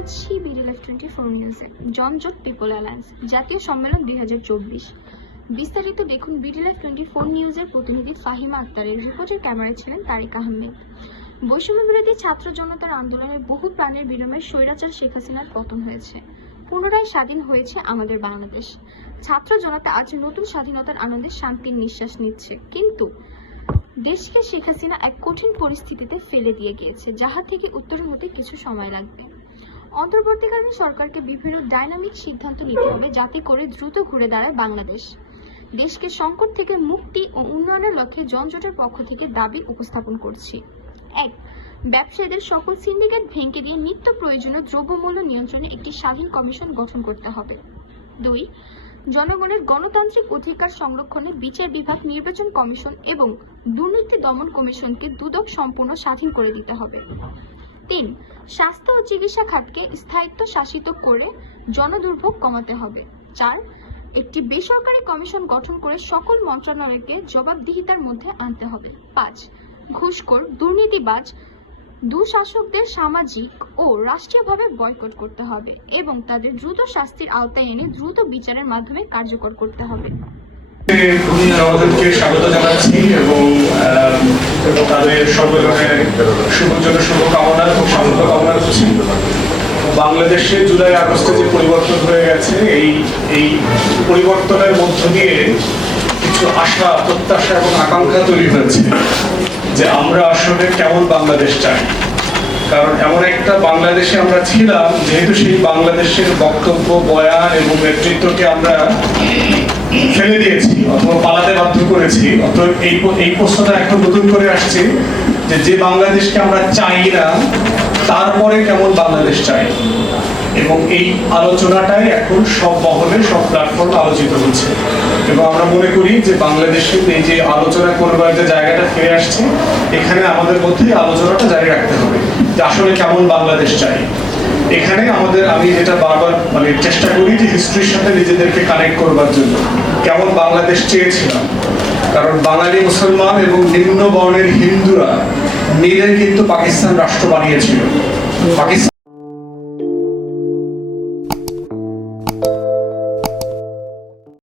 জানাচ্ছি BDLive24 নিউজে। জনজট people alliance জাতীয় সম্মেলন 2024। বিস্তারিত দেখুন BDLive24 নিউজের প্রতিনিধি ফাহিমা আক্তারের রিপোর্টের ক্যামেরায় ছিলেন তারিক আহমেদ। বৈষম্য বিরোধী ছাত্র জনতার আন্দোলনে বহু প্রাণের বিনিময়ে স্বৈরাচার শেখ হাসিনার পতন হয়েছে। পুনরায় স্বাধীন হয়েছে আমাদের বাংলাদেশ। ছাত্র জনতা আজ নতুন স্বাধীনতার আনন্দে শান্তির নিঃশ্বাস নিচ্ছে, কিন্তু দেশকে শেখ হাসিনা এক কঠিন পরিস্থিতিতে ফেলে দিয়ে গিয়েছে, যাহা থেকে উত্তরণ হতে কিছু সময় লাগবে। অন্তর্বর্তীকালীন সরকারকে বিভিন্ন ডাইনামিক সিদ্ধান্ত নিতে হবে, যাতে করে দ্রুত ঘুরে দাঁড়ায় বাংলাদেশ। দেশকে সংকট থেকে মুক্তি ও উন্নয়নের লক্ষ্যে জনজটের পক্ষ থেকে দাবি উপস্থাপন করছি। 1. ব্যবসায়ীদের সকল সিন্ডিকেট ভেঙে দিয়ে নিত্য প্রয়োজনীয় দ্রব্যমূল্য নিয়ন্ত্রণে একটি স্বাধীন কমিশন গঠন করতে হবে। 2. জনগণের গণতান্ত্রিক অধিকার সংরক্ষণে বিচার বিভাগ, নির্বাচন কমিশন এবং দুর্নীতি দমন কমিশনকে দুদক সম্পূর্ণ স্বাধীন করে দিতে হবে। 3. স্বাস্থ্য ও চিকিৎসা খাতকে স্থায়িত্ব শাসিত করে জনদুর্ভোগ কমাতে হবে। 4. একটি বেসরকারি কমিশন গঠন করে সকল মন্ত্রণালয়কে জবাবদিহিতার মধ্যে আনতে হবে। 5. ঘুষখোর, দুর্নীতিবাজ, দুঃশাসকদের সামাজিক ও রাষ্ট্রীয়ভাবে বয়কট করতে হবে এবং তাদের দ্রুত শাস্তির আওতায় এনে দ্রুত বিচারের মাধ্যমে কার্যকর করতে হবে। আমাদেরকে স্বাগত জানাচ্ছি এবং তাদের সম্মেলনের শুভকামনা এবং স্বাগত কামনা করছি। বাংলাদেশে জুলাই আগস্টে যে পরিবর্তন হয়ে গেছে, এই পরিবর্তনের মধ্য দিয়ে কিছু আশা, প্রত্যাশা এবং আকাঙ্ক্ষা তৈরি হয়েছে যে আমরা আসলে কেমন বাংলাদেশ চাই। কারণ এমন একটা বাংলাদেশে আমরা ছিলাম, যেহেতু সেই বাংলাদেশের বক্তব্য, বয়ান এবং নেতৃত্বকে আমরা ফেলে দিয়েছি অথবা পালাতে বাধ্য করেছি। অতএব এই প্রশ্নটা এখন নতুন করে আসছে যে বাংলাদেশকে আমরা চাই না, তারপরে কেমন বাংলাদেশ চাই। এবং এই আলোচনাটাই এখন সব মহলে, সব প্ল্যাটফর্মে আলোচিত হচ্ছে এবং আমরা মনে করি যে বাংলাদেশের এই যে আলোচনা করবার যে জায়গাটা ফিরে আসছে, এখানে আমাদের মধ্যে আলোচনাটা জারি রাখতে হবে যে আসলে কেমন বাংলাদেশ চাই। এখানে আমি যেটা বারবার চেষ্টা করি যে হিস্ট্রির সাথে নিজেদেরকে কানেক্ট করবার জন্য, কেমন বাংলাদেশ চেয়েছিলাম। কারণ বাঙালি মুসলমান এবং নিম্ন বর্ণের হিন্দুরা মিলে কিন্তু পাকিস্তান রাষ্ট্র বানিয়েছিল। পাকিস্তান